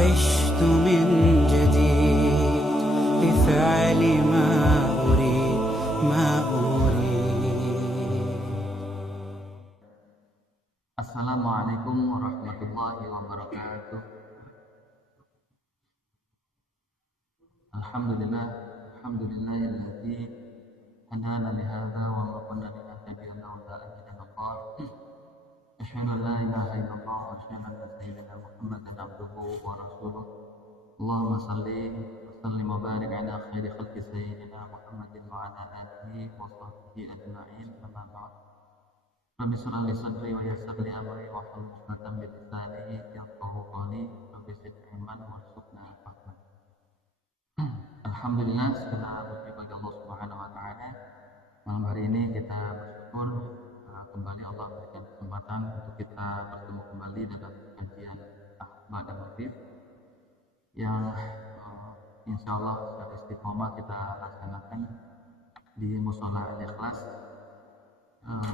عشت من جديد بفعل ما أريد ما أريد. السلام عليكم ورحمة الله وبركاته. الحمد لله الذي هدانا لهذا وما كنا لنهتدي لولا أن هدانا الله. أشهد أن لا إله إلا الله وأشهد أن سيدنا محمدا عبده ورسوله. اللهم صل وسلم وبارك على خير خلق سيدنا محمد وعلى آله وصحبه أجمعين. أما بعد، رب اشرح لي صدري ويسر لي أمري واحلل عقدة من لساني يفقهوا قولي. رب زدني علما وارزقنا فهما. Alhamdulillah, segala puji bagi Allah Subhanahu wa taala. Malam hari ini kita bersyukur kembali Allah memberikan kesempatan untuk kita bertemu kembali dalam kajian Ahmad dan Mafif yang insya Allah secara istiqomah kita laksanakan di Musola Al-Ikhlas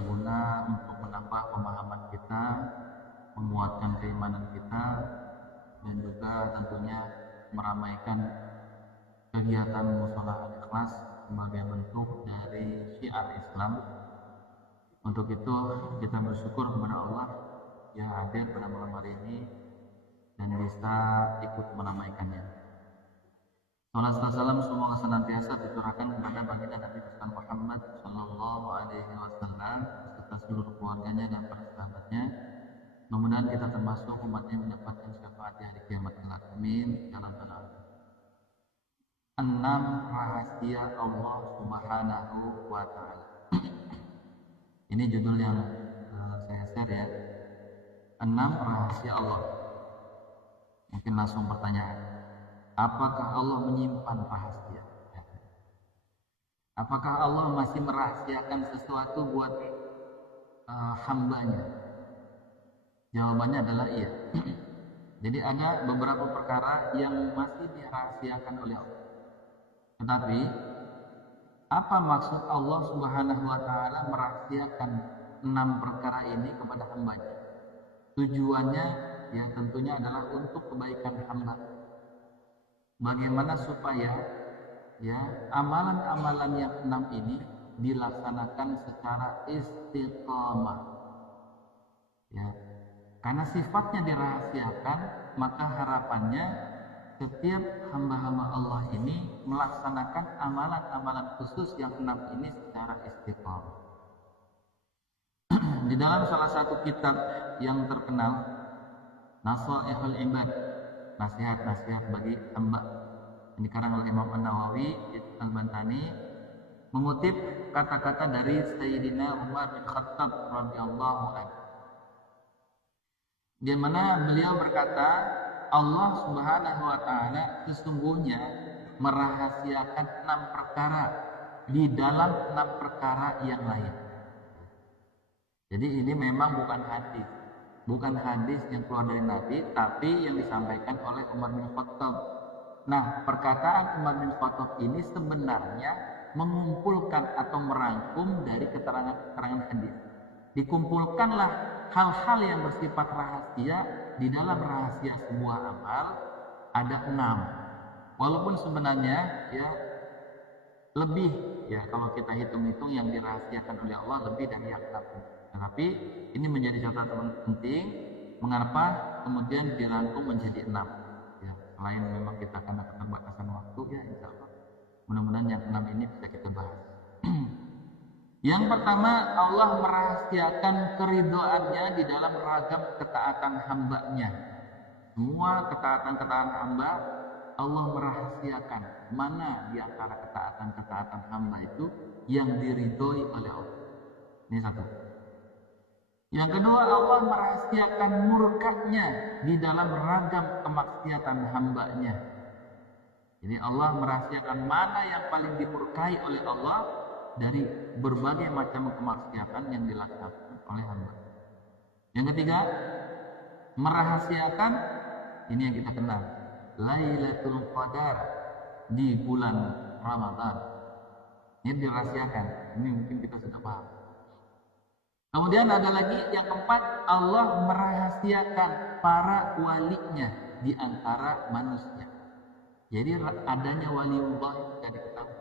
guna untuk menambah pemahaman kita, menguatkan keimanan kita, dan juga tentunya meramaikan kegiatan Musola Al-Ikhlas sebagai bentuk dari syiar Islam. Untuk itu kita bersyukur kepada Allah yang hadir pada malam hari ini dan bisa ikut meramaikannya. Salam serta salam semoga senantiasa dicurahkan kepada baginda Nabi Muhammad Sallallahu Alaihi Wasallam serta seluruh keluarganya dan para sahabatnya. Mudah-mudahan kita termasuk umatnya mendapatkan syafaat di hari kiamat kelak. Amin. Dalam doa. 6 rahasia Allah Subhanahu wa taala. Ini judul yang saya share ya. 6 rahasia Allah. Mungkin langsung pertanyaan. Apakah Allah menyimpan rahasia? Apakah Allah masih merahasiakan sesuatu buat hambanya? Jawabannya adalah iya. Jadi ada beberapa perkara yang masih dirahasiakan oleh Allah. Tetapi apa maksud Allah Subhanahu wa taala merahasiakan 6 perkara ini kepada hambanya? Tujuannya ya tentunya adalah untuk kebaikan hamba. Bagaimana supaya ya amalan-amalan yang 6 ini dilaksanakan secara istiqamah. Ya. Karena sifatnya dirahasiakan, maka harapannya setiap hamba-hamba Allah ini melaksanakan amalan-amalan khusus yang 6 ini secara istiqamah. Di dalam salah satu kitab yang terkenal, Nasaihul Ibad, nasihat-nasihat bagi hamba, yang dikarang oleh Imam An-Nawawi Al-Bantani, mengutip kata-kata dari Sayyidina Umar bin Khattab radhiyallahu anhu, di mana beliau berkata, Allah Subhanahu wa taala sesungguhnya merahasiakan 6 perkara di dalam 6 perkara yang lain. Jadi ini memang bukan hadis yang keluar dari Nabi, tapi yang disampaikan oleh Umar bin Khattab. Nah, perkataan Umar bin Khattab ini sebenarnya mengumpulkan atau merangkum dari keterangan hadis. Dikumpulkanlah hal-hal yang bersifat rahasia. Di dalam rahasia sebuah amal ada 6. Walaupun sebenarnya ya lebih ya kalau kita hitung-hitung yang dirahasiakan oleh Allah lebih dari yang 6. Tetapi ini menjadi catatan penting mengapa kemudian dirangkum menjadi 6. Ya, selain memang kita karena keterbatasan waktu ya insya Allah mudah-mudahan yang 6 ini bisa kita bahas. Yang pertama, Allah merahasiakan keridhoannya di dalam ragam ketaatan hambanya. Semua ketaatan-ketaatan hamba Allah merahasiakan. Mana di antara ketaatan-ketaatan hamba itu yang diridhoi oleh Allah? Ini satu. Yang kedua, Allah merahasiakan murkanya di dalam ragam kemaksiatan hambanya. Jadi Allah merahasiakan mana yang paling dimurkai oleh Allah dari berbagai macam kemaksiatan yang dilakukan oleh hamba. Yang ketiga, merahasiakan ini yang kita kenal, Lailatul Qadar di bulan Ramadan. Ini dirahasiakan. Ini mungkin kita sudah paham. Kemudian ada lagi yang keempat, Allah merahasiakan para walinya di antara manusia. Jadi adanya waliullah tidak diketahui.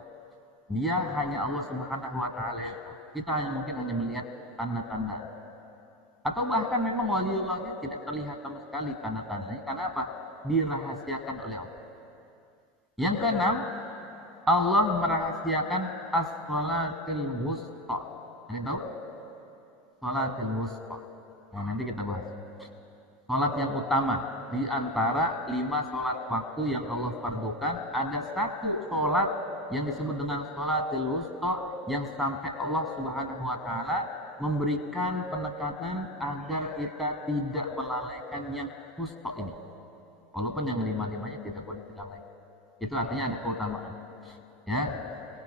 Dia hanya Allah Subhanahu wa taala. Kita mungkin hanya melihat tanda-tanda. Atau bahkan memang waliullahnya tidak terlihat sama sekali tanda-tandanya. Karena apa? Dirahasiakan oleh Allah. Yang keenam, Allah merahasiakan as-salatil wusta. Ada tahu? Salatil wusta. Nah, nanti kita bahas. Salat yang utama di antara 5 salat waktu yang Allah fardukan, ada satu salat yang disebut dengan salatil wusta yang sampai Allah Subhanahu wa taala memberikan penekanan agar kita tidak melalaikan yang wusta ini. Walaupun yang 5-5-nya tidak boleh dilalaikan. Itu artinya ada keutamaan. Ya.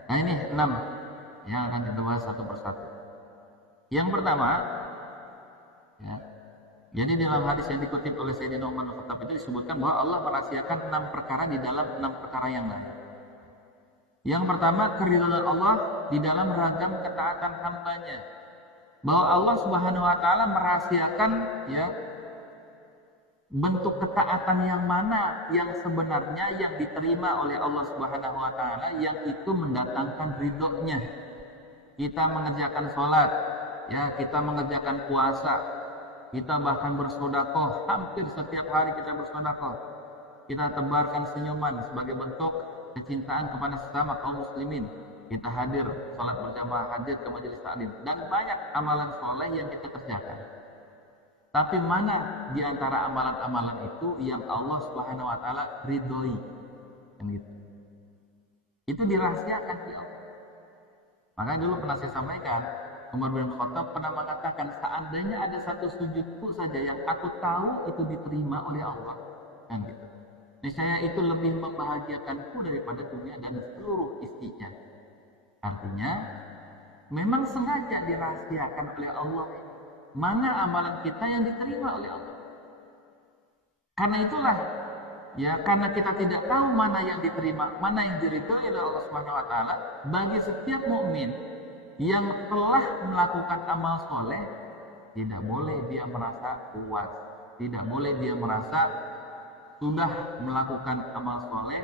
Nah, ini 6 yang akan kita bahas satu persatu. Yang pertama, ya. Jadi dalam hadis yang dikutip oleh Sayyidina Umar bin Khattab itu disebutkan bahwa Allah merahasiakan 6 perkara di dalam 6 perkara yang lain. Yang pertama, keridhaan Allah di dalam ragam ketaatan hambanya. Bahwa Allah Subhanahu wa taala merahasiakan ya bentuk ketaatan yang mana yang sebenarnya yang diterima oleh Allah Subhanahu wa taala yang itu mendatangkan ridhonya. Kita mengerjakan sholat, ya, kita mengerjakan puasa, kita bahkan bersedekah, hampir setiap hari kita bersedekah. Kita tebarkan senyuman sebagai bentuk kecintaan kepada sesama kaum muslimin. Kita hadir sholat berjamaah, hadir ke majelis taklim, dan banyak amalan soleh yang kita kerjakan. Tapi mana di antara amalan-amalan itu yang Allah Subhanahu wa taala ridhoi? Kan gitu. Itu dirahasiakan di Allah. Makanya dulu pernah saya sampaikan, Umar bin Khattab pernah mengatakan, seandainya ada satu sujudku saja yang aku tahu itu diterima oleh Allah, kan gitu. Niscaya itu lebih membahagiakanku daripada dunia dan seluruh isinya. Artinya, memang sengaja dirahasiakan oleh Allah mana amalan kita yang diterima oleh Allah. Karena itulah, ya, karena kita tidak tahu mana yang diterima, mana yang diridhoi oleh Allah Subhanahu wa taala, bagi setiap mukmin yang telah melakukan amal soleh, tidak boleh dia merasa puas, tidak boleh dia merasa sudah melakukan amal soleh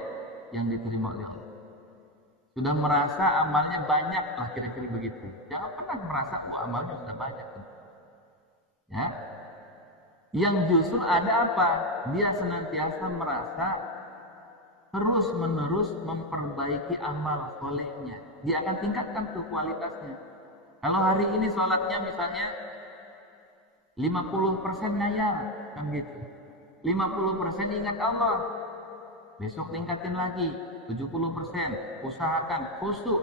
yang diterima oleh Allah. Sudah merasa amalnya banyak lah, kira-kira begitu. Jangan pernah merasa amalnya sudah banyak. Ya, yang justru ada apa? Dia senantiasa merasa terus-menerus memperbaiki amal solehnya. Dia akan tingkatkan tuh kualitasnya. Kalau hari ini sholatnya misalnya 50% ngayal, kan gitu. 50% ingat Allah. Besok tingkatin lagi 70%. Usahakan khusyuk.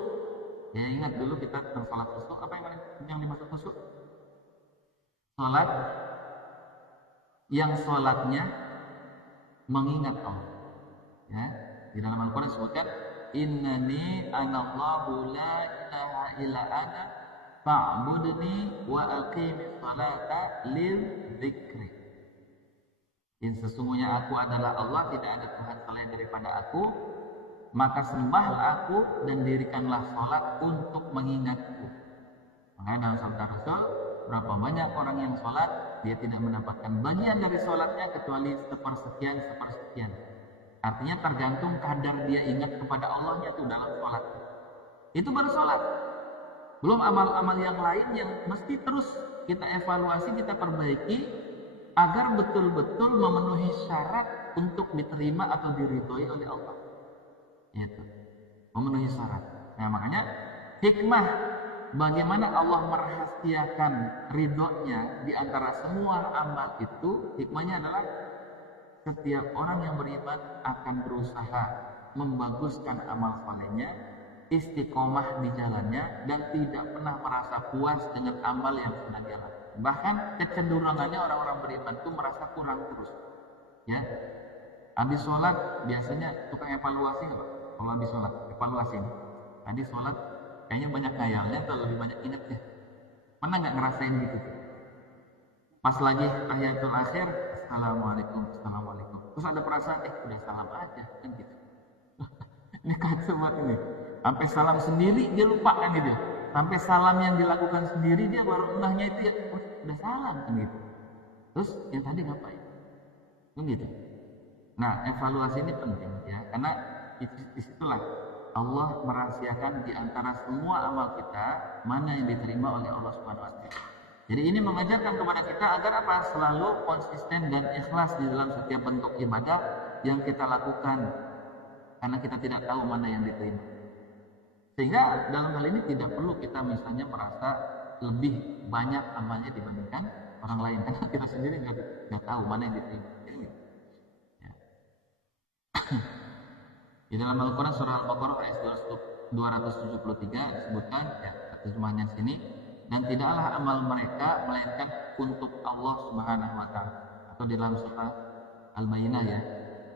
Ya, ingat dulu kita tentang sholat khusyuk. Apa yang dimaksud khusyuk? Sholat yang sholatnya mengingat Allah. Ya, di dalam Al-Quran disebutkan, Innani anallahu la ilaha illa ana fa'budni wa aqimis salata lil dzikri. Sesungguhnya aku adalah Allah, tidak ada Tuhan selain daripada aku, maka sembahlah aku dan dirikanlah sholat untuk mengingatku. Makanya dalam sabda Rasul, berapa banyak orang yang sholat, dia tidak mendapatkan bagian dari sholatnya kecuali sepersekian. Artinya tergantung kadar dia ingat kepada Allahnya itu dalam sholat. Itu baru sholat. Belum amal-amal yang lain yang mesti terus kita evaluasi, kita perbaiki agar betul-betul memenuhi syarat untuk diterima atau diridhoi oleh Allah. Itu memenuhi syarat. Nah, makanya hikmah bagaimana Allah merahasiakan ridhonya di antara semua amal itu, hikmahnya adalah setiap orang yang beriman akan berusaha membaguskan amal solehnya, istiqomah di jalannya, dan tidak pernah merasa puas dengan amal yang sedang jalan. Bahkan kecenderungannya orang-orang beriman itu merasa kurang terus. Ya, habis sholat biasanya suka evaluasi nggak Pak? Kalau habis sholat evaluasi ini. Tadi sholat kayaknya banyak khayalnya atau lebih banyak ingatnya. Mana nggak ngerasain gitu? Pas lagi tahiyatul akhir, assalamualaikum. Terus ada perasaan, udah salam aja, kan gitu. Ini kacau banget ini. Sampai salam sendiri dia lupa kan gitu. Sampai salam yang dilakukan sendiri dia baru enahnya itu ya, udah salam kan gitu. Terus yang tadi ngapain? Kan gitu. Nah, evaluasi ini penting ya, karena disitulah Allah merahasiakan di antara semua amal kita mana yang diterima oleh Allah Subhanahu wa taala. Jadi ini mengajarkan kepada kita agar apa? Selalu konsisten dan ikhlas di dalam setiap bentuk ibadah yang kita lakukan, karena kita tidak tahu mana yang diterima. Sehingga dalam hal ini tidak perlu kita misalnya merasa lebih banyak amalnya dibandingkan orang lain, karena kita sendiri nggak tahu mana yang diterima. Di dalam Al-Quran surah Al-Baqarah ayat 273 disebutkan ya terjemahannya sini, dan tidaklah amal mereka melainkan untuk Allah Subhanahu wa taala, atau di dalam surah Al-Bayyinah ya,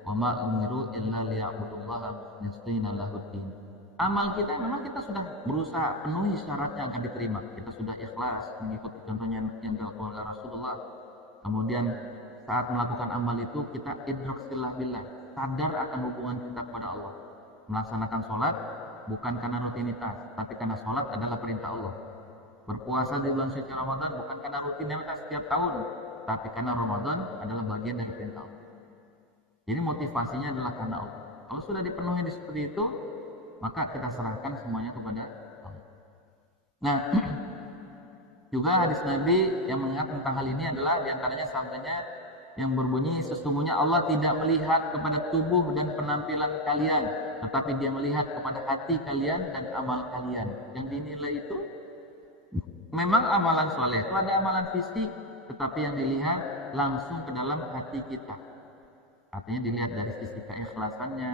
wa ma umiru illa liya'budullaha mukhlishina lahuddin. Amal kita memang kita sudah berusaha penuhi syaratnya agar diterima. Kita sudah ikhlas mengikuti contohnya yang dilakukan oleh Rasulullah. Kemudian saat melakukan amal itu kita idrak billah, sadar akan hubungan kita kepada Allah. Melaksanakan sholat bukan karena rutinitas, tapi karena sholat adalah perintah Allah. Berpuasa di bulan suci Ramadan bukan karena rutinitas setiap tahun, tapi karena Ramadan adalah bagian dari perintah Allah. Jadi motivasinya adalah karena Allah. Kalau sudah dipenuhi seperti itu, maka kita serahkan semuanya kepada Allah. Nah, juga hadis Nabi yang mengingat tentang hal ini adalah diantaranya sabdanya yang berbunyi, sesungguhnya Allah tidak melihat kepada tubuh dan penampilan kalian, tetapi Dia melihat kepada hati kalian dan amal kalian. Yang dinilai itu memang amalan soleh itu ada amalan fisik, tetapi yang dilihat langsung ke dalam hati kita. Artinya dilihat dari sisi keikhlasannya,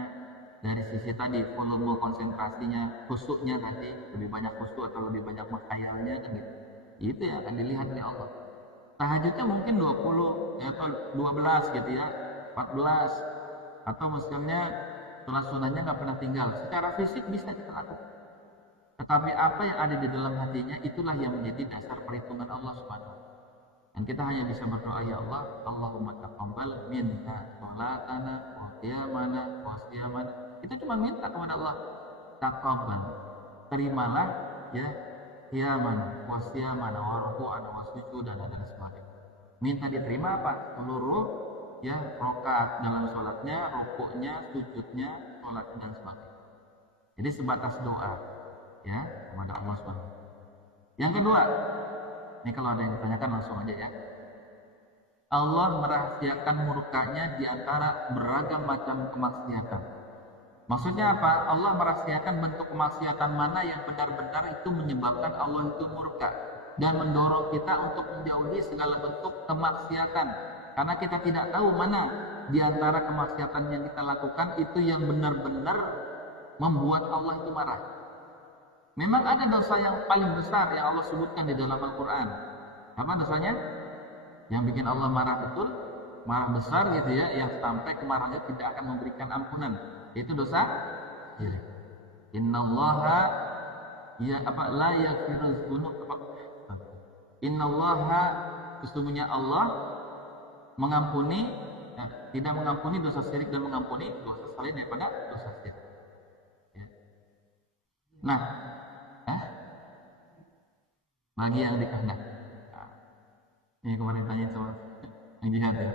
dari sisi tadi volume konsentrasinya, khusyuknya tadi, lebih banyak khusyuk atau lebih banyak menghayalnya kan gitu. Itu yang akan dilihat oleh Allah. Tahajudnya mungkin 20 atau 12 gitu ya, 14, atau misalnya sholat sunahnya nggak pernah tinggal. Secara fisik bisa kita lakukan, tetapi apa yang ada di dalam hatinya itulah yang menjadi dasar perhitungan Allah Subhanahu. Dan kita hanya bisa berdoa, ya Allah, Allahumma taqabbal minna sholatana wa qiyamana wa siyamana. Itu cuma minta kepada Allah, taqabbal, terimalah ya qiyamana wa siyamana wa ruku'ana wa sujudana dan sebagainya. Minta diterima apa? Seluruh ya rakaat dalam sholatnya, rukuknya, sujudnya, sholat dan sebagainya. Jadi sebatas doa ya kepada Allah Subhanahu. Yang kedua, ini kalau ada yang ditanyakan langsung aja ya. Allah merahasiakan murkanya di antara beragam macam kemaksiatan. Maksudnya apa? Allah merahasiakan bentuk kemaksiatan mana yang benar-benar itu menyebabkan Allah itu murka dan mendorong kita untuk menjauhi segala bentuk kemaksiatan. Karena kita tidak tahu mana di antara kemaksiatan yang kita lakukan itu yang benar-benar membuat Allah itu marah. Memang ada dosa yang paling besar yang Allah sebutkan di dalam Al-Quran. Apa dosanya? Yang bikin Allah marah betul, marah besar gitu ya, yang sampai kemarahannya tidak akan memberikan ampunan. Itu dosa syirik. Innallaha ya apa la yaghfiru dzunub. Innallaha, sesungguhnya Allah mengampuni tidak mengampuni dosa syirik dan mengampuni dosa selain daripada dosa syirik. Ya. Nah, bagi yang dikehendaki. Ini kemarin tanya soal yang jihad ya.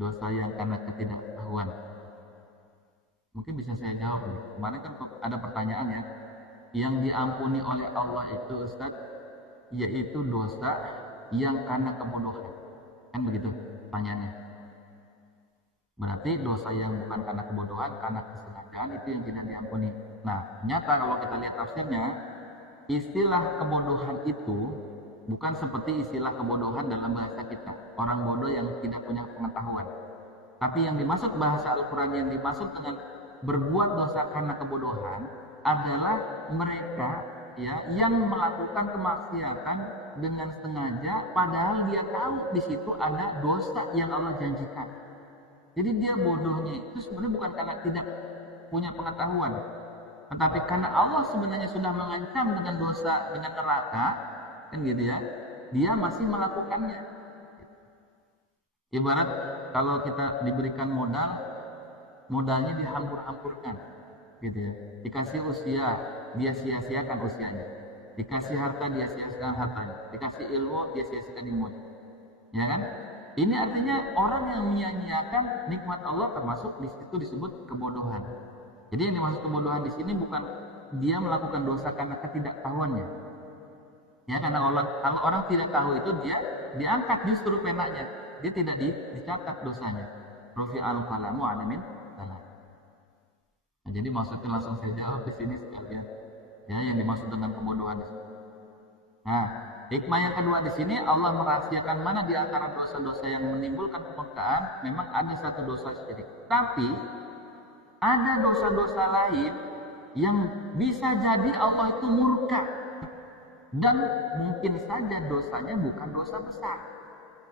Dosa yang karena ketidaktahuan. Mungkin bisa saya jawab nih. Kemarin kan ada pertanyaan ya. Yang diampuni oleh Allah itu Ustaz, yaitu dosa yang karena kebodohan. Kan begitu pertanyaannya. Berarti dosa yang bukan karena kebodohan, karena kesengajaan itu yang tidak diampuni. Nah, nyata kalau kita lihat tafsirnya, istilah kebodohan itu bukan seperti istilah kebodohan dalam bahasa kita, orang bodoh yang tidak punya pengetahuan. Tapi yang dimaksud bahasa Al-Quran, yang dimaksud dengan berbuat dosa karena kebodohan adalah mereka ya yang melakukan kemaksiatan dengan sengaja, padahal dia tahu di situ ada dosa yang Allah janjikan. Jadi dia bodohnya itu sebenarnya bukan karena tidak punya pengetahuan, tetapi karena Allah sebenarnya sudah mengancam dengan dosa, dengan neraka, kan gitu ya, dia masih melakukannya. Ibarat kalau kita diberikan modalnya dihampur-hampurkan, gitu ya. Dikasih usia, dia sia-siakan usianya. Dikasih harta, dia sia-siakan hartanya. Dikasih ilmu, dia sia-siakan ilmunya. Ya kan? Ini artinya orang yang menyia-nyiakan nikmat Allah, termasuk di situ disebut kebodohan. Jadi yang dimaksud kebodohan di sini bukan dia melakukan dosa karena ketidaktahuannya. Ya, karena kalau orang tidak tahu itu dia diangkat justru penanya, dia tidak dicatat dosanya. Rufi'al qalamu 'alamin salah. Nah, jadi maksudnya langsung saya jawab di sini sekalian. Ya, yang dimaksud dengan kebodohan di sini. Nah, hikmah yang kedua di sini Allah merahasiakan mana di antara dosa-dosa yang menimbulkan kemurkaan. Memang ada satu dosa syirik, tapi ada dosa-dosa lain yang bisa jadi Allah itu murka, dan mungkin saja dosanya bukan dosa besar,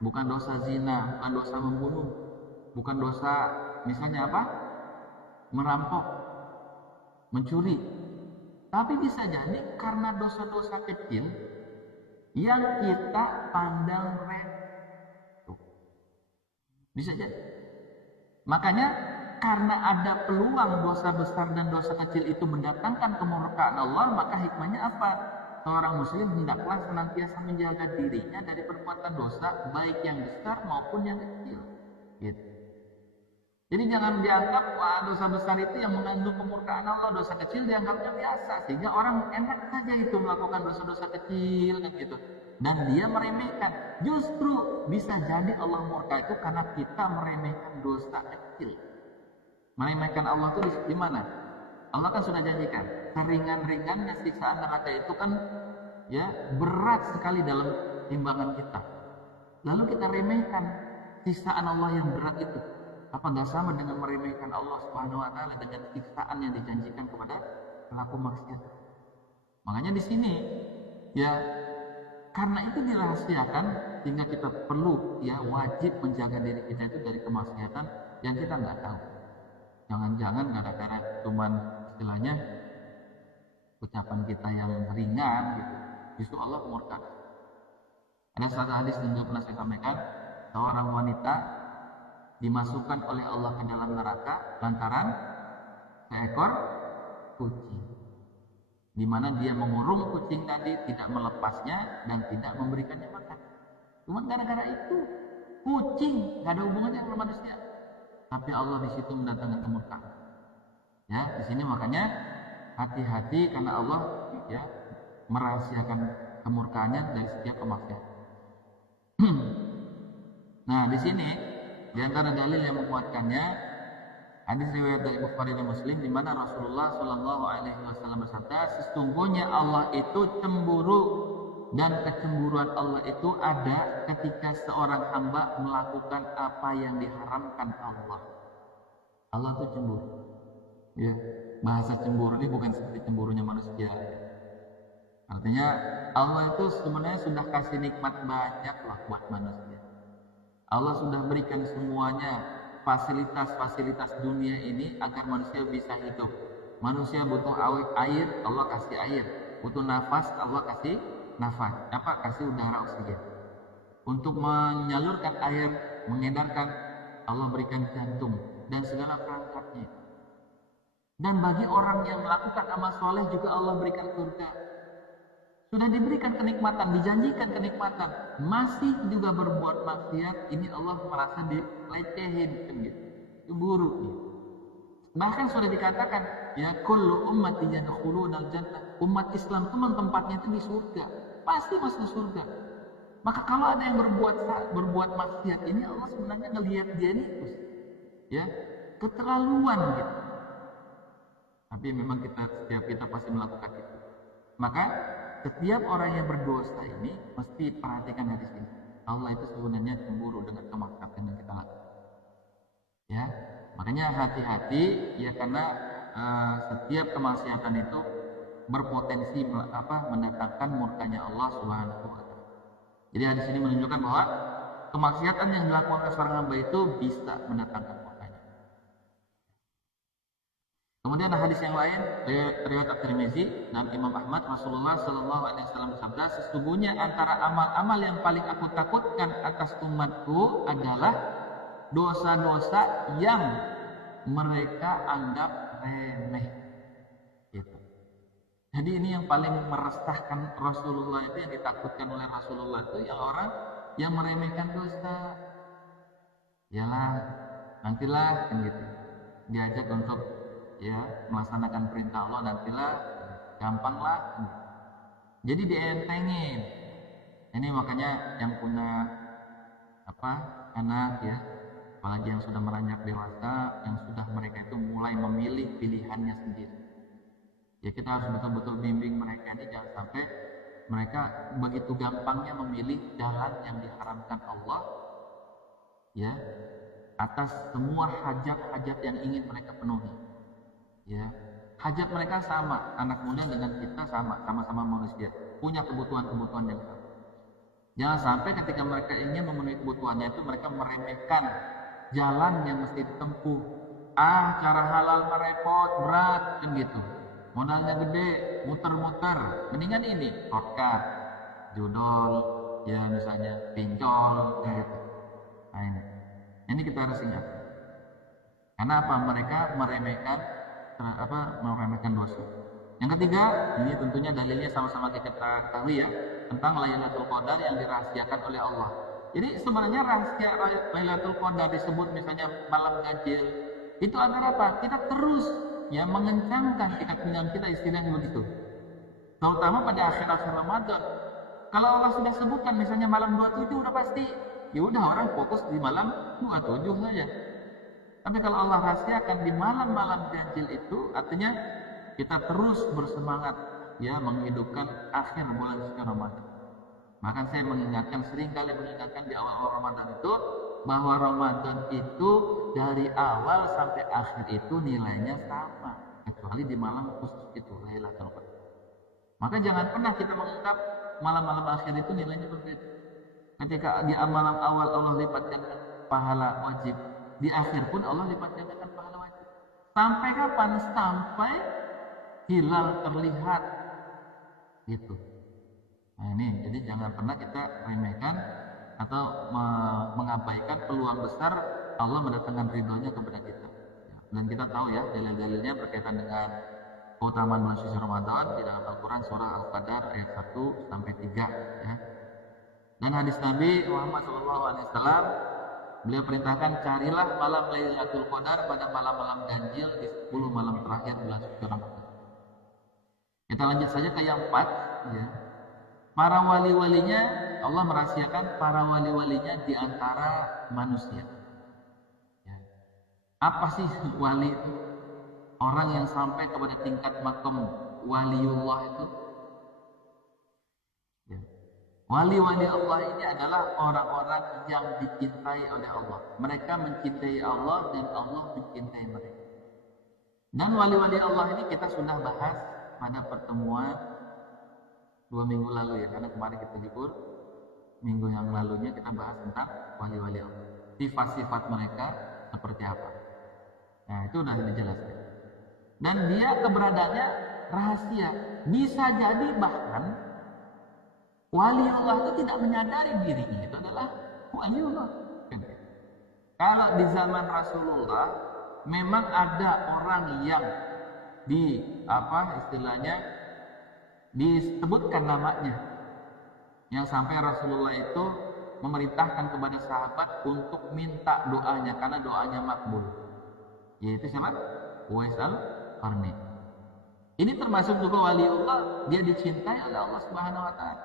bukan dosa zina, bukan dosa membunuh, bukan dosa misalnya apa, merampok, mencuri, tapi bisa jadi karena dosa-dosa kecil yang kita pandang remeh. Bisa jadi. Makanya karena ada peluang dosa besar dan dosa kecil itu mendatangkan kemurkaan Allah, maka hikmahnya apa? Seorang muslim hendaklah senantiasa menjaga dirinya dari perbuatan dosa, baik yang besar maupun yang kecil. Gitu. Jadi jangan dianggap dosa besar itu yang mengandung kemurkaan Allah, dosa kecil dianggapnya biasa, sehingga orang enak saja itu melakukan dosa-dosa kecil kan gitu. Dan dia meremehkan. Justru bisa jadi Allah murka itu karena kita meremehkan dosa kecil. Meremehkan Allah itu di mana? Allah kan sudah janjikan, seringan-ringannya siksaan neraka itu kan ya berat sekali dalam timbangan kita. Lalu kita remehkan siksaan Allah yang berat itu. Apa nggak sama dengan meremehkan Allah Subhanahu wa taala dengan siksaan yang dijanjikan kepada pelaku maksiat? Makanya di sini ya karena itu dirahasiakan, sehingga kita perlu ya wajib menjaga diri kita itu dari kemaksiatan yang kita nggak tahu. Jangan-jangan gara-gara cuman istilahnya ucapan kita yang ringan gitu, justru Allah murka. Ada satu hadis yang juga pernah saya sampaikan, seorang wanita dimasukkan oleh Allah ke dalam neraka lantaran seekor kucing, di mana dia mengurung kucing tadi, tidak melepasnya dan tidak memberikannya makan. Cuma gara-gara itu kucing, nggak ada hubungannya dengan manusia, tapi Allah di situ mendatangkan kemurkaan. Ya, di sini makanya hati-hati karena Allah ya merahasiakan kemurkaannya dari setiap kemaksiatan. Nah, di sini di antara dalil yang menguatkannya hadis riwayat dari Bukhari dan Muslim di mana Rasulullah Shallallahu Alaihi Wasallam bersabda, sesungguhnya Allah itu cemburu dan kecemburuan Allah itu ada ketika seorang hamba melakukan apa yang diharamkan Allah. Allah itu cemburu. Ya, bahasa cemburu ini bukan seperti cemburunya manusia. Artinya Allah itu sebenarnya sudah kasih nikmat banyak lah buat manusia. Allah sudah berikan semuanya fasilitas-fasilitas dunia ini agar manusia bisa hidup. Manusia butuh air, Allah kasih air. Butuh nafas, Allah kasih nafas. Kasih udara oksigen. Untuk menyalurkan air, mengedarkan, Allah berikan jantung dan segala perangkatnya. Dan bagi orang yang melakukan amal soleh juga Allah berikan surga. Sudah diberikan kenikmatan, dijanjikan kenikmatan, masih juga berbuat maksiat, ini Allah merasa dilecehin kan gitu. Itu buruk gitu. Bahkan sudah dikatakan ya kullu ummati yadkhulunal jannah. Umat Islam itu tempatnya itu di surga. Pasti masuk surga. Maka kalau ada yang berbuat maksiat ini, Allah sebenarnya ngelihat dia ini ya keterlaluan gitu. Tapi memang setiap kita pasti melakukan itu. Maka setiap orang yang berdosa ini mesti perhatikan dari sini. Allah itu sebenarnya cemburu dengan kemaksiatan yang kita lakukan. Ya, makanya hati-hati ya karena setiap kemaksiatan itu berpotensi mendatangkan murkanya Allah Subhanahu wa taala. Jadi hadis ini menunjukkan bahwa kemaksiatan yang dilakukan oleh seorang hamba itu bisa mendatangkan murkanya. Kemudian ada hadis yang lain riwayat At-Tirmizi dan Imam Ahmad, Rasulullah Shallallahu Alaihi Wasallam bersabda, sesungguhnya antara amal-amal yang paling aku takutkan atas umatku adalah dosa-dosa yang mereka anggap remeh. Gitu. Jadi ini yang paling meresahkan Rasulullah itu, yang ditakutkan oleh Rasulullah itu yang orang yang meremehkan dosa. Yalah, nantilah kan gitu. Diajak untuk ya melaksanakan perintah Allah nantilah, gampang lah. Jadi dientengin. Ini makanya yang punya anak ya, apalagi yang sudah meranjak dewasa, yang sudah mereka itu mulai memilih pilihannya sendiri. Ya kita harus betul-betul bimbing mereka ini jangan sampai mereka begitu gampangnya memilih jalan yang diharamkan Allah ya atas semua hajat-hajat yang ingin mereka penuhi. Ya, hajat mereka sama, anak muda dengan kita sama-sama manusia, punya kebutuhan-kebutuhan yang sama. Jangan sampai ketika mereka ingin memenuhi kebutuhannya itu mereka meremehkan jalan yang mesti ditempuh. Cara halal merepot, berat kan gitu. Modalnya gede, muter-muter. Mendingan ini, shortcut, judol, ya misalnya pinjol, gitu. Nah ini kita harus ingat. Karena apa? Mereka meremehkan dosa. Yang ketiga, ini tentunya dalilnya sama-sama kita ketahui ya, tentang Lailatul Qadar yang dirahasiakan oleh Allah. Jadi sebenarnya rahasia Lailatul Qadar disebut misalnya malam ganjil, itu agar apa? Kita terus ya mengencangkan keinginan kita, istilahnya begitu. Terutama pada akhir-akhir Ramadan. Kalau Allah sudah sebutkan misalnya malam 27 udah pasti, ya udah orang fokus di malam 27 saja. Tapi kalau Allah rahasiakan di malam-malam ganjil itu, artinya kita terus bersemangat ya menghidupkan akhir bulan suci Ramadan. Bahkan saya seringkali mengingatkan di awal Ramadan itu bahwa Ramadan itu dari awal sampai akhir itu nilainya sama, kecuali di malam khusus itu Lailatul Qadar. Maka jangan pernah kita menganggap malam-malam akhir itu nilainya berbeda. Ketika di malam awal Allah lipatkan pahala wajib, di akhir pun Allah lipatkan pahala wajib. Sampai kapan? Sampai hilal terlihat gitu. Nah ini, jadi jangan pernah kita remehkan atau mengabaikan peluang besar Allah mendatangkan ridhonya kepada kita. Dan kita tahu ya dalil-dalilnya berkaitan dengan keutamaan bulan suci Ramadan di dalam Al-Quran surah Al-Qadar ayat 1 sampai 3 ya. Dan hadis Nabi Muhammad SAW, beliau perintahkan carilah malam Lailatul Qadar pada malam-malam ganjil di 10 malam terakhir bulan suci Ramadan. Kita lanjut saja ke yang 4 ya. Para wali-walinya, Allah merahasiakan para wali-walinya di antara manusia ya. Apa sih wali itu? Orang yang sampai kepada tingkat makam waliullah itu ya. Wali-wali Allah ini adalah orang-orang yang dicintai oleh Allah. Mereka mencintai Allah dan Allah mencintai mereka. Dan wali-wali Allah ini kita sudah bahas pada pertemuan 2 minggu lalu ya, karena kemarin kita libur. Minggu yang lalunya kita bahas tentang wali-wali Allah, sifat-sifat mereka seperti apa. Nah itu sudah dijelaskan. Dan dia keberadaannya rahasia. Bisa jadi bahkan wali Allah itu tidak menyadari dirinya itu adalah wali Allah. Kalau di zaman Rasulullah memang ada orang yang disebutkan namanya, yang sampai Rasulullah itu memerintahkan kepada sahabat untuk minta doanya karena doanya makbul. Yaitu siapa? Uwais al-Qarni. Ini termasuk juga waliullah, dia dicintai oleh Allah Subhanahu wa taala.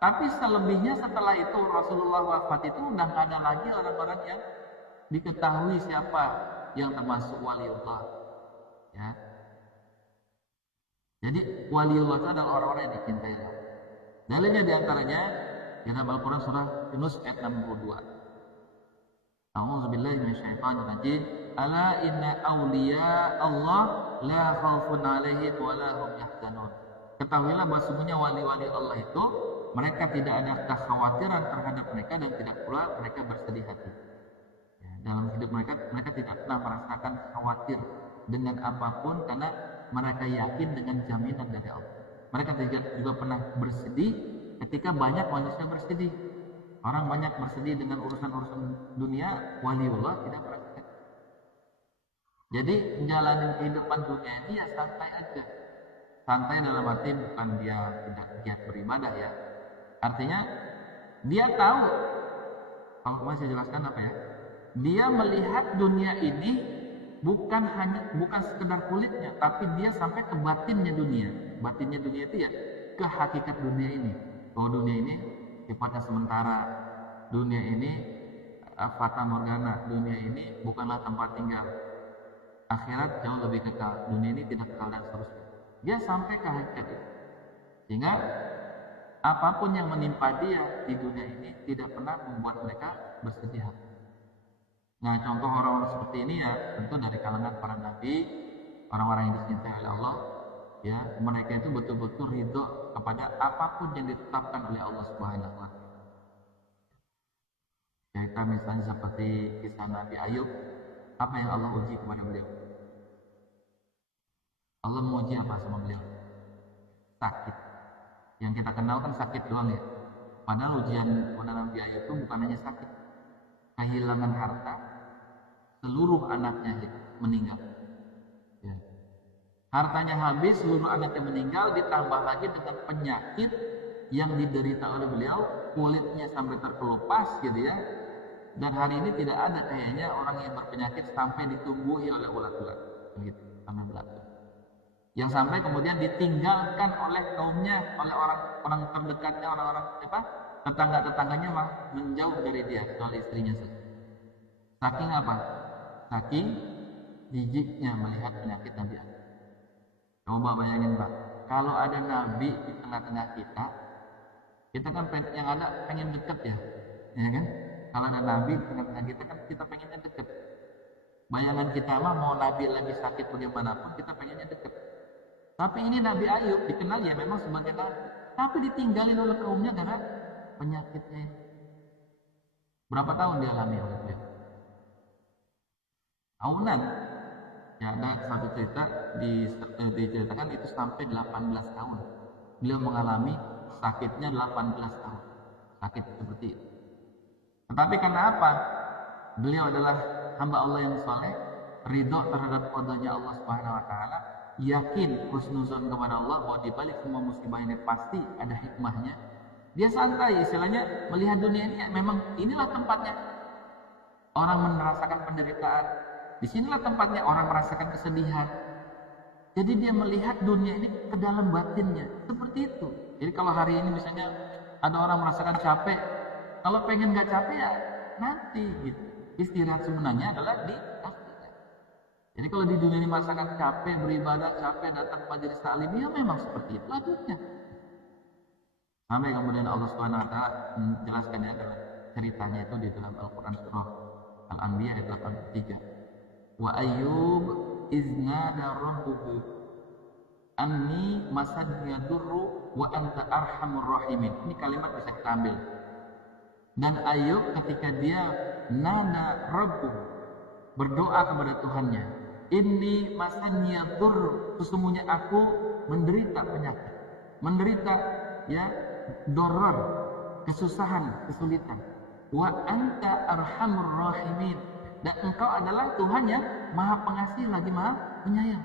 Tapi selebihnya setelah itu Rasulullah wafat itu udah nggak ada lagi orang-orang yang diketahui siapa yang termasuk waliullah. Ya. Jadi waliullah itu adalah orang-orang yang dicintai Allah. Dalilnya diantaranya dalam Al-Quran surah Yunus ayat 62. A'udzubillahi minasyaitonir rajim. Ala inna awliya Allah la khaufun 'alaihim wa la hum yahzanun. Ketahuilah bahwa sesungguhnya wali-wali Allah itu mereka tidak ada kekhawatiran terhadap mereka dan tidak pula mereka bersedih hati. Ya, dalam hidup mereka tidak pernah merasakan khawatir dengan apapun karena mereka yakin dengan jaminan dari Allah. Mereka juga pernah bersedih ketika banyak manusia bersedih. Orang banyak bersedih dengan urusan-urusan dunia, waliullah tidak merasakan. Jadi menjalani kehidupan dunia ini ya santai aja. Santai dalam arti bukan dia tidak giat beribadah ya. Artinya dia tahu, kalau kemarin saya jelaskan apa ya, Dia melihat dunia ini bukan sekedar kulitnya, tapi dia sampai ke batinnya dunia. Batinnya dunia itu ya ke hakikat dunia ini. Bahwa dunia ini sifatnya sementara. Dunia ini fata morgana. Dunia ini bukanlah tempat tinggal. Akhirat jauh lebih kekal. Dunia ini tidak kekal dan seterusnya. Dia sampai ke hakikat itu. Sehingga apapun yang menimpa dia di dunia ini tidak pernah membuat mereka bersedih hati. Nah, contoh orang-orang seperti ini ya tentu dari kalangan para nabi, orang-orang yang dicintai oleh Allah, ya mereka itu betul-betul ridho kepada apapun yang ditetapkan oleh Allah Subhanahu wa taala. Kita misalnya seperti kisah Nabi Ayub, apa yang Allah uji kepada beliau? Allah menguji apa sama beliau? Sakit. Yang kita kenal kan sakit doang ya. Padahal ujian kepada Nabi Ayub itu bukan hanya sakit, kehilangan harta, seluruh anaknya meninggal. Ya. Hartanya habis, seluruh anaknya meninggal, ditambah lagi dengan penyakit yang diderita oleh beliau, kulitnya sampai terkelupas gitu ya. Dan hari ini tidak ada kayaknya orang yang berpenyakit sampai ditumbuhi oleh ulat-ulat, gitu, sampai belatung. Yang sampai kemudian ditinggalkan oleh kaumnya, oleh orang terdekatnya, orang-orang tetangga-tetangganya menjauh dari dia, kecuali istrinya saja. Saking apa? Saking jijiknya melihat penyakit Nabi Ayub. Coba bayangin Pak, kalau ada Nabi di tengah-tengah kita kan yang ada pengen deket ya kan? Kalau ada Nabi di tengah-tengah kita kan kita pengennya deket. Bayangan kita mah mau Nabi lagi sakit bagaimanapun kita pengennya deket. Tapi ini Nabi Ayub dikenal ya memang sebagai Nabi, tapi ditinggalin oleh kaumnya karena penyakitnya. Berapa tahun dia alami oleh beliau? Tahunan. Ya ada satu cerita diceritakan itu sampai 18 tahun. Beliau mengalami sakitnya 18 tahun. Sakit seperti itu. Tetapi karena apa? Beliau adalah hamba Allah yang saleh, ridho terhadap qadanya Allah Subhanahu wa taala, yakin husnuzon kepada Allah bahwa di balik semua musibah ini pasti ada hikmahnya. Dia santai istilahnya melihat dunia ini memang inilah tempatnya orang merasakan penderitaan. Di sinilah tempatnya orang merasakan kesedihan. Jadi dia melihat dunia ini ke dalam batinnya. Seperti itu. Jadi kalau hari ini misalnya ada orang merasakan capek, kalau pengen nggak capek ya nanti gitu. Istirahat sebenarnya adalah di akhirat. Jadi kalau di dunia ini merasakan capek beribadah, capek datang majelis taklim, ya memang seperti itu adanya. Sampai kemudian Allah Subhanahu wa taala menjelaskannya dalam ceritanya itu di dalam Al-Qur'an surah Al-Anbiya ayat 83. Wa Ayyub iznada rabbuhu anni masadniya durru wa anta arhamur rahimin. Ini kalimat bisa kita ambil. Dan Ayub ketika dia nada rabbuhu, berdoa kepada Tuhannya, inni masadniya durru, sesungguhnya aku menderita penyakit, menderita ya doror, kesusahan, kesulitan. Wa anta arhamur rahimin, dan engkau adalah Tuhan yang maha pengasih lagi maha penyayang.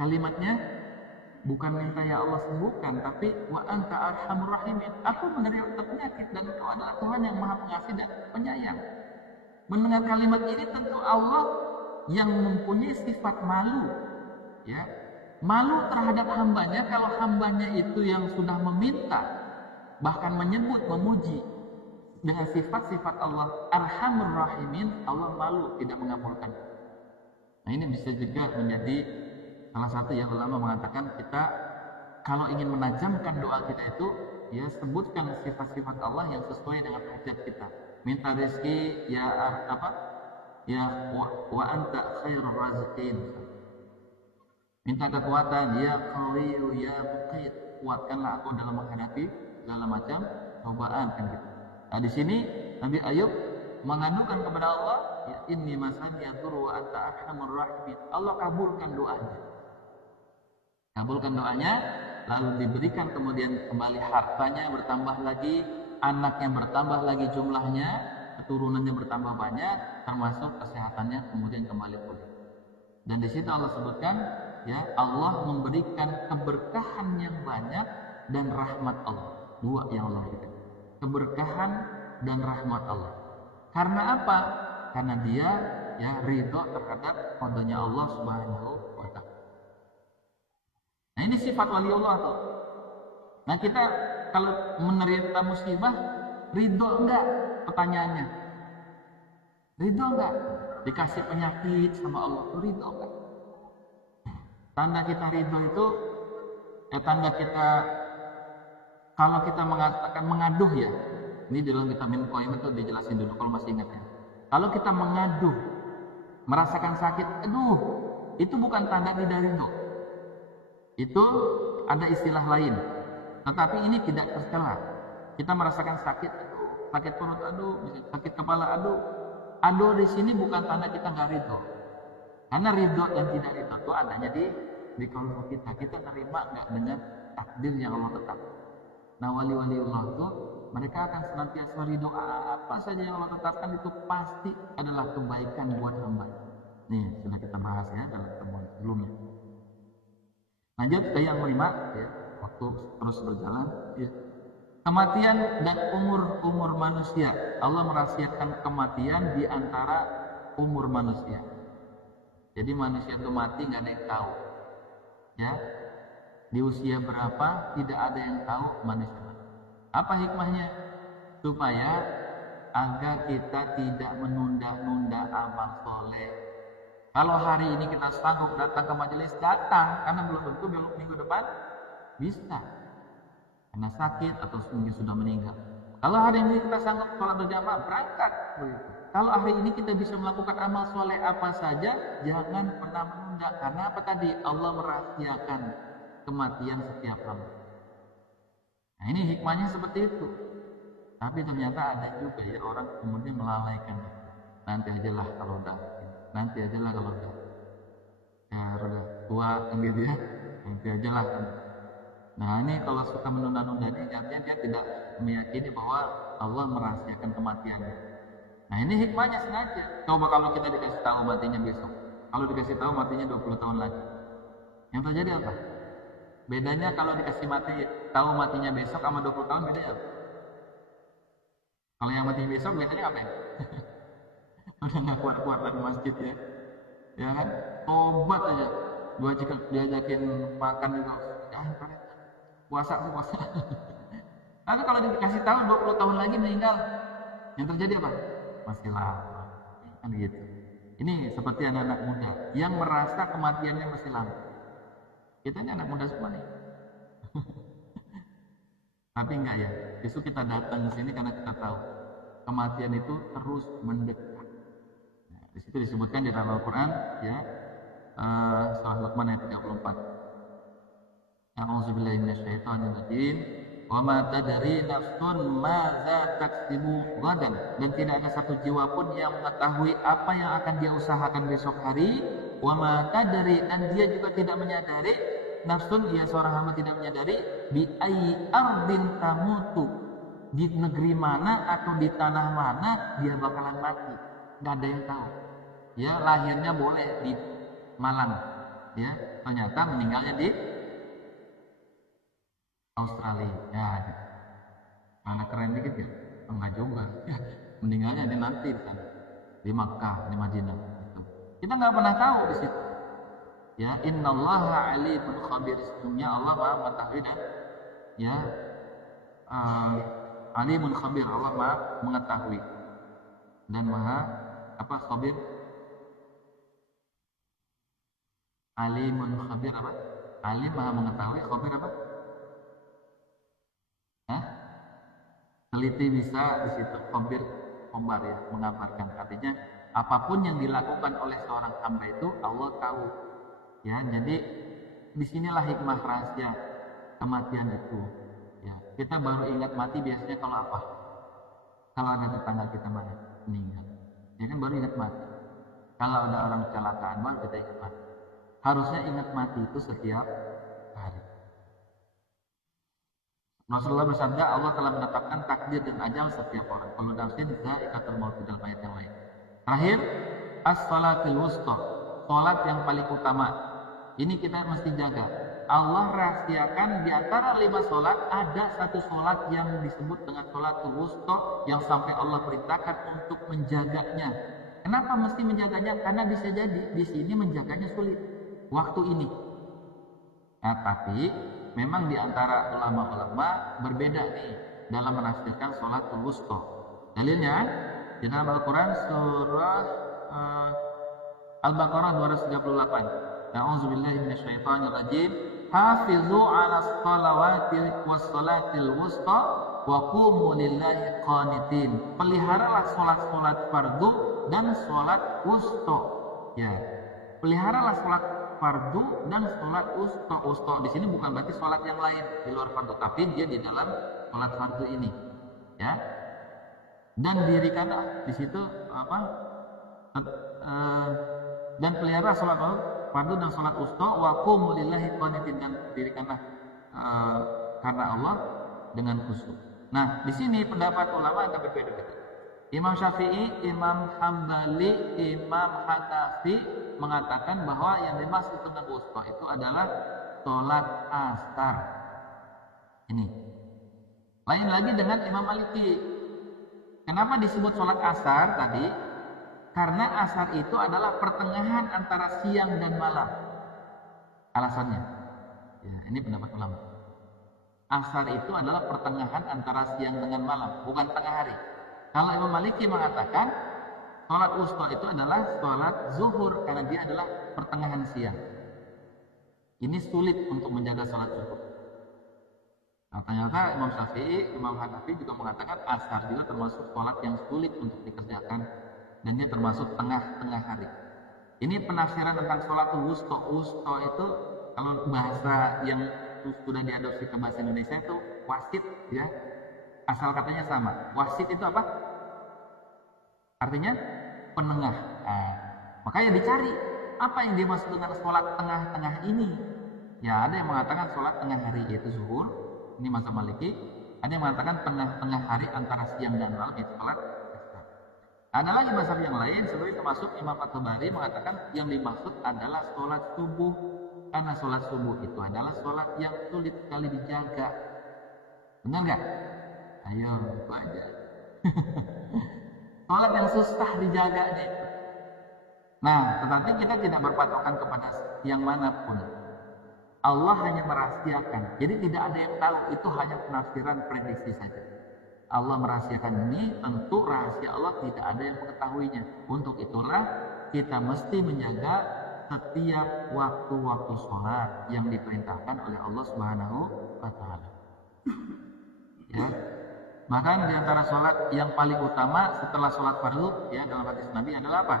Kalimatnya bukan minta ya Allah sembuhkan, tapi wa anta arhamur rahimin, aku menderita penyakit dan engkau adalah Tuhan yang maha pengasih dan penyayang. Mendengar kalimat ini tentu Allah yang mempunyai sifat malu, ya malu terhadap hambanya. Kalau hambanya itu yang sudah meminta, bahkan menyebut, memuji dengan sifat-sifat Allah Arhamur Rahimin, Allah malu tidak mengabulkan. Nah ini bisa juga menjadi salah satu yang ulama mengatakan kita kalau ingin menajamkan doa kita itu ya sebutkan sifat-sifat Allah yang sesuai dengan hajat kita. Minta rezeki ya ya wa anta khairur raziqin. Minta kekuatan ya qawiyu ya muqit, kuatkanlah aku dalam menghadapi segala macam cobaan kan gitu. Nah di sini Nabi Ayub mengadukan kepada Allah, ya inni masaniya dzurru wa anta arhamur rahimin. Allah kabulkan doanya. Kabulkan doanya, lalu diberikan kemudian kembali hartanya bertambah lagi, anaknya bertambah lagi jumlahnya, keturunannya bertambah banyak, termasuk kesehatannya kemudian kembali pulih. Dan di situ Allah sebutkan, ya Allah memberikan keberkahan yang banyak dan rahmat Allah. Dua yang Allah berikan. Keberkahan dan rahmat Allah. Karena apa? Karena dia ya ridho terhadap qadanya Allah Subhanahu wa taala. Nah, ini sifat waliullah tuh. Nah, kita kalau menerima musibah ridho enggak? Pertanyaannya. Ridho enggak? Dikasih penyakit sama Allah, ridho enggak? Tanda kita ridho itu tanda kita kalau kita mengatakan mengaduh ya. Ini di dalam vitamin koin itu dijelasin dulu kalau masih ingat ya. Kalau kita mengaduh, merasakan sakit, aduh, itu bukan tanda tidak ridho. Itu ada istilah lain. Tetapi ini tidak tercela. Kita merasakan sakit, aduh, sakit perut, aduh, sakit kepala, aduh. Aduh di sini bukan tanda kita nggak ridho. Karena ridho dan tidak ridho itu adanya di kolom kita. Kita nerima nggak dengan takdir yang Allah tetapkan. Nah, wali-waliullah itu mereka akan senantiasa ridho, apa saja yang Allah tetapkan itu pasti adalah kebaikan buat hamba. Nih sudah kita bahas ya dalam pertemuan sebelumnya. Lanjut ke yang kelima ya, waktu terus berjalan ya. Kematian dan umur manusia. Allah merahasiakan kematian di antara umur manusia. Jadi manusia itu mati nggak ada yang tahu. Ya, di usia berapa tidak ada yang tahu manusia. Apa hikmahnya? Supaya agar kita tidak menunda-nunda amal soleh. Kalau hari ini kita sanggup datang ke majelis, datang, karena belum tentu minggu depan bisa karena sakit atau mungkin sudah meninggal. Kalau hari ini kita sanggup sholat berjamaah, berangkat begitu. Kalau hari ini kita bisa melakukan amal soleh apa saja, jangan pernah menunda. Karena apa tadi? Allah merahasiakan kematian setiap hamba. Nah, ini hikmahnya seperti itu. Tapi ternyata ada juga ya orang kemudian melalaikan. Nanti ajalah kalau udah. Nanti ajalah kalau udah. Ya udah tua kan gitu ya. Nanti ajalah kan. Nah, ini kalau suka menunda-nunda ini artinya dia tidak meyakini bahwa Allah merahasiakan kematiannya. Nah, ini hikmahnya sengaja. Coba kalau kita dikasih tahu matinya besok. Kalau dikasih tahu matinya 20 tahun lagi. Yang terjadi apa? Bedanya kalau dikasih tahu matinya besok sama 20 tahun bedanya apa? Kalau yang mati besok bedanya apa ya? Udah nggak keluar dari masjid ya. Ya kan? Tobat aja. Diajakin makan juga. Ya, puasa. Tapi kalau dikasih tahu 20 tahun lagi meninggal, yang terjadi apa? Masih lama. Kan gitu. Ini seperti anak-anak muda yang merasa kematiannya masih lama. Kita ini anak muda semua nih. Tapi enggak ya. Justru kita datang ke sini karena kita tahu kematian itu terus mendekat. Nah, di situ disebutkan di dalam Al-Quran ya, surah Luqman ayat 34. A'udzubillahi minasyaitonirrajim. Wa ma tadri nafsun madza taksibu ghadan. Dan tidak ada satu jiwa pun yang mengetahui apa yang akan dia usahakan besok hari. Wa ma tadri, dan dia juga tidak menyadari, nafsun, ya seorang hamba tidak menyadari, bi ayyi ardin tamutu, di negeri mana atau di tanah mana dia bakalan mati. Nggak ada yang tahu. Ya, lahirnya boleh di Malang, ya ternyata meninggalnya di Australia. Ya, mana keren dikit ya? Enggak juga. Ya, meninggalnya di nanti di Makkah, di Madinah. Gitu. Kita nggak pernah tahu di situ. Ya, innallaha alimun khabir. Sesungguhnya Allah Maha mengetahui dan ya alimun khabir, Allah Maha mengetahui dan Maha apa khabir? Alimun khabir apa? Alim Maha mengetahui, khabir apa? Teliti bisa di situ, khabir kombar ya, mengabarkan. Artinya apapun yang dilakukan oleh seorang hamba itu Allah tahu. Ya, jadi disinilah hikmah rahasia kematian itu. Ya, kita baru ingat mati biasanya kalau apa? Kalau ada tetangga kita meninggal, ya kan baru ingat mati. Kalau ada orang kecelakaan baru kita ingat mati. Harusnya ingat mati itu setiap hari. Rasulullah bersabda, Allah telah menetapkan takdir dan ajal setiap orang. Kullu nafsin dha'iqatul maut, dalam ayat yang lain. Terakhir, as-salatul wusta, salat yang paling utama. Ini kita mesti jaga. Allah rahasiakan di antara 5 sholat ada satu sholat yang disebut dengan sholatul wusta yang sampai Allah perintahkan untuk menjaganya. Kenapa mesti menjaganya? Karena bisa jadi di sini menjaganya sulit waktu ini. Nah, tapi memang di antara ulama-ulama berbeda nih dalam menafsirkan sholatul wusta. Dalilnya di dalam Al-Quran surah Al-Baqarah 238. A'udzubillahi minasyaitonirrajim. Hafizu 'alas shalawati was salatil wusta wa qumu lillahi qanitin. Peliharalah salat-salat fardu dan salat wusta. Ya. Peliharalah salat fardu dan salat wusta. Wusta di sini bukan berarti salat yang lain di luar fardu, tapi dia di dalam salat fardu ini. Ya. Dan dirikanlah di situ apa? Dan pelihara salat fardu dan salat wusta wa qumu lillahi qanitin, dan dirikanlah karena Allah dengan khusyuk. Nah, di sini pendapat ulama ada berbeda-beda. Imam Syafi'i, Imam Hambali, Imam Hanafi mengatakan bahwa yang dimaksud dengan wusta itu adalah salat asar. Ini. Lain lagi dengan Imam Maliki. Kenapa disebut salat asar tadi? Karena asar itu adalah pertengahan antara siang dan malam. Alasannya, ya, ini pendapat ulama. Asar itu adalah pertengahan antara siang dengan malam, bukan tengah hari. Kalau Imam Maliki mengatakan sholat wusta itu adalah sholat zuhur, karena dia adalah pertengahan siang. Ini sulit untuk menjaga sholat zuhur. Nah, ternyata Imam Syafi'i, Imam Hanafi juga mengatakan asar juga termasuk sholat yang sulit untuk dikerjakan. Dan dia termasuk tengah-tengah hari. Ini penafsiran tentang sholatul wusta. Wusta itu kalau bahasa yang sudah diadopsi ke bahasa Indonesia itu wasit, ya. Asal katanya sama. Wasit itu apa? Artinya penengah. Nah, makanya dicari apa yang dimaksud dengan sholat tengah-tengah ini. Ya, ada yang mengatakan sholat tengah hari yaitu zuhur. Ini mazhab Maliki. Ada yang mengatakan tengah-tengah hari antara siang dan malam itu sholat. Ada lagi mazhab yang lain, seperti termasuk Imam At-Tabari mengatakan yang dimaksud adalah sholat subuh. Karena sholat subuh itu adalah sholat yang sulit sekali dijaga. Benar nggak? Ayo, itu aja. Sholat yang susah dijaga nih. Nah, tetapi kita tidak berpatokan kepada yang manapun. Allah hanya merahasiakan. Jadi tidak ada yang tahu, itu hanya penafsiran prediksi saja. Allah merahasiakan ini, tentu rahasia Allah tidak ada yang mengetahuinya. Untuk itulah kita mesti menjaga setiap waktu-waktu sholat yang diperintahkan oleh Allah Subhanahu wa Ta'ala. Ya. Bahkan di antara sholat yang paling utama setelah sholat fardu, ya, dalam hadis Nabi adalah apa?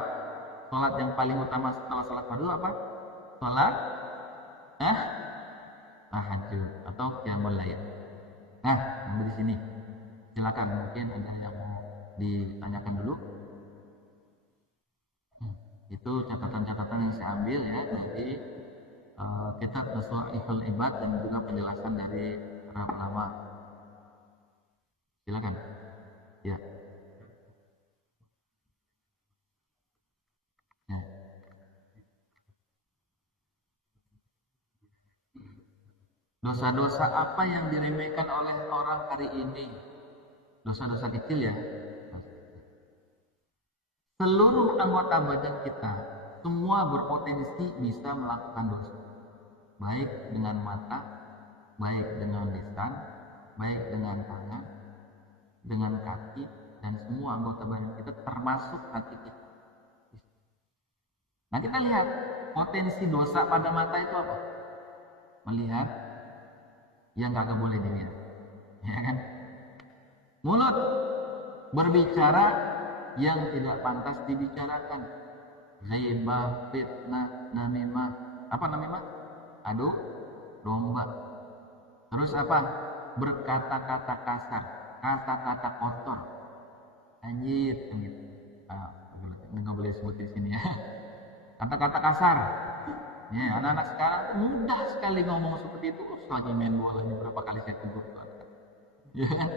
Sholat yang paling utama setelah sholat fardu apa? Sholat tahajud atau qiyamul lail. Nah, sampai di sini. Silakan, mungkin ada yang mau ditanyakan dulu. Itu catatan-catatan yang saya ambil ya dari kitab Tasawwuful Ibad dan juga penjelasan dari para ulama. Silakan. Ya. Ya. Dosa-dosa apa yang diremehkan oleh orang hari ini? Dosa-dosa kecil ya. Seluruh anggota badan kita semua berpotensi bisa melakukan dosa. Baik dengan mata, baik dengan lisan, baik dengan tangan, dengan kaki, dan semua anggota badan kita termasuk hati kita. Nah, kita lihat potensi dosa pada mata itu apa? Melihat yang nggak boleh dilihat, ya kan? Mulut berbicara yang tidak pantas dibicarakan. Ghibah, fitnah, namimah. Apa namimah? Adu domba. Terus apa? Berkata-kata kasar, kata-kata kotor. Anjir, gitu. Ini nggak boleh sebut di sini ya. Kata-kata kasar. Ya, anak-anak sekarang mudah sekali ngomong seperti itu. Lagi main bola, berapa kali saya tegur tuh. Ya kan?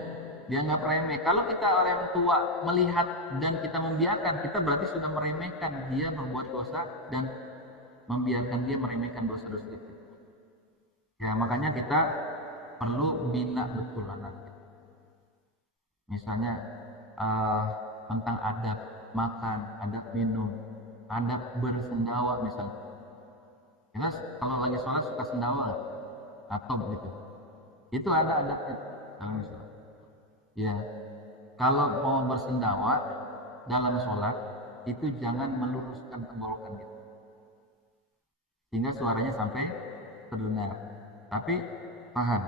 Dianggap remeh. Kalau kita orang tua melihat dan kita membiarkan, kita berarti sudah meremehkan dia berbuat dosa dan membiarkan dia meremehkan dosa-dosa itu. Ya, makanya kita perlu bina betul anak kita. Misalnya tentang adab makan, adab minum, adab bersendawa misalnya. Karena kalau lagi sholat suka sendawa atau begitu. Itu ada adabnya. Nah, misalnya. Ya, kalau mau bersendawa dalam sholat itu jangan meluruskan tenggorokan gitu, sehingga suaranya sampai terdengar. Tapi paham.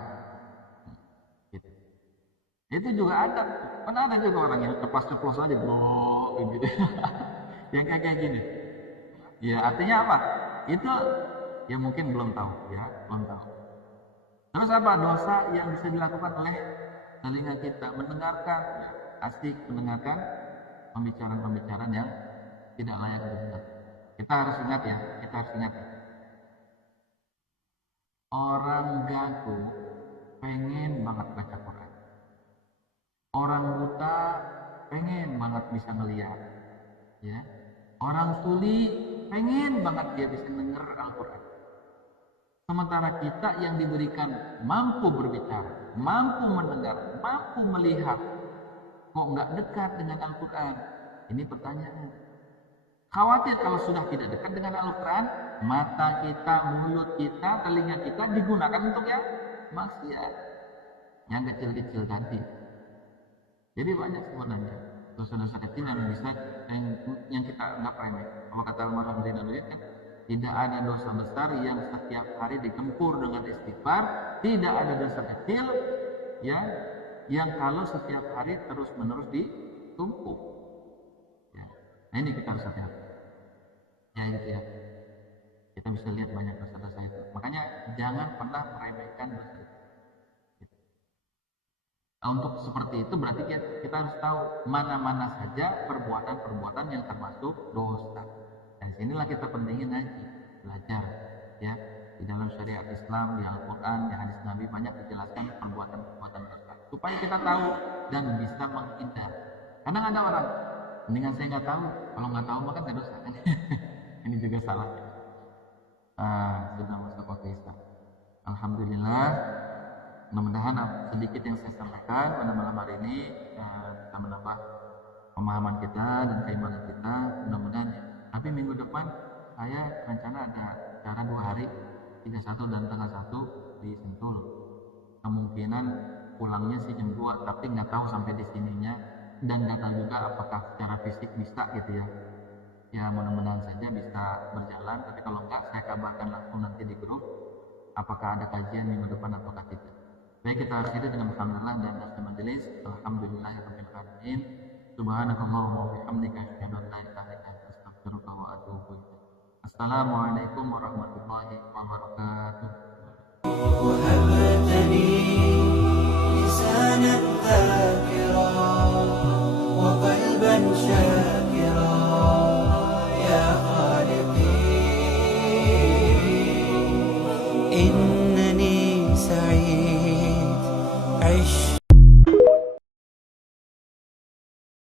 Gitu. Itu juga ada. Pernah ada juga orang yang ceplos aja, bro, gitu. Yang kayak gini. Ya artinya apa? Itu ya mungkin belum tahu, ya belum tahu. Terus apa dosa yang bisa dilakukan oleh telinga kita? Mendengarkan, ya, asik mendengarkan pembicaraan-pembicaraan yang tidak layak didengar. Kita harus ingat ya, kita harus ingat. Orang gagu pengen banget baca Quran. Orang buta pengen banget bisa ngeliat. Ya. Orang tuli pengen banget dia bisa denger Al-Quran. Sementara kita yang diberikan mampu berbicara, mampu mendengar, mampu melihat, kok nggak dekat dengan Al-Quran? Ini pertanyaan. Khawatir kalau sudah tidak dekat dengan Al-Quran, mata kita, mulut kita, telinga kita digunakan untuk yang maksiat, yang kecil-kecil tadi. Jadi banyak sebenarnya dosa-dosa kecil yang bisa yang kita anggap remeh. Kalau kata Al-Marhum Zainal kan, tidak ada dosa besar yang setiap hari digempur dengan istighfar, tidak ada dosa kecil ya yang kalau setiap hari terus-menerus ditumpuk. Ya. Nah ini kita harus hati-hati. Ya itu ya. Kita bisa lihat banyak dosa-dosa itu. Makanya jangan pernah meremehkan dosa itu. Nah, untuk seperti itu berarti kita harus tahu mana-mana saja perbuatan-perbuatan yang termasuk dosa. Dan sinilah kita pentingin ngaji, belajar, ya. Di dalam syariat Islam, di Al-Quran, di hadis Nabi banyak dijelaskan perbuatan-perbuatan dosa supaya kita tahu dan bisa menghindar. Kadang ada orang, mendingan saya nggak tahu, kalau nggak tahu maka tidak dosa. Ini juga salah. Sudah masuk waktu Isya. Alhamdulillah. Mudah-mudahan sedikit yang saya sampaikan pada malam hari ini bisa menambah pemahaman kita dan keimanan kita. Mudah-mudahan. Tapi minggu depan saya rencana ada acara 2 hari, 31 dan tanggal 1 di Sentul. Kemungkinan pulangnya sih jam 2, tapi nggak tahu sampai di sininya dan nggak tahu juga apakah secara fisik bisa gitu ya. Ya mudah-mudahan saja bisa berjalan. Tapi kalau enggak, saya kabarkan langsung nanti di grup apakah ada kajian minggu depan ataukah tidak. Baik, kita akhiri dengan alhamdulillah dan akhir majelis. Alhamdulillahirabbil alamin. Subhanakallahumma wa bihamdika asyhadu an la ilaha illa anta astaghfiruka wa atubu ilaik. Assalamualaikum warahmatullahi wabarakatuh. وهبتني لسانا ذاكرا وقلبا شاكرا يا خالقي إنني سعيد عش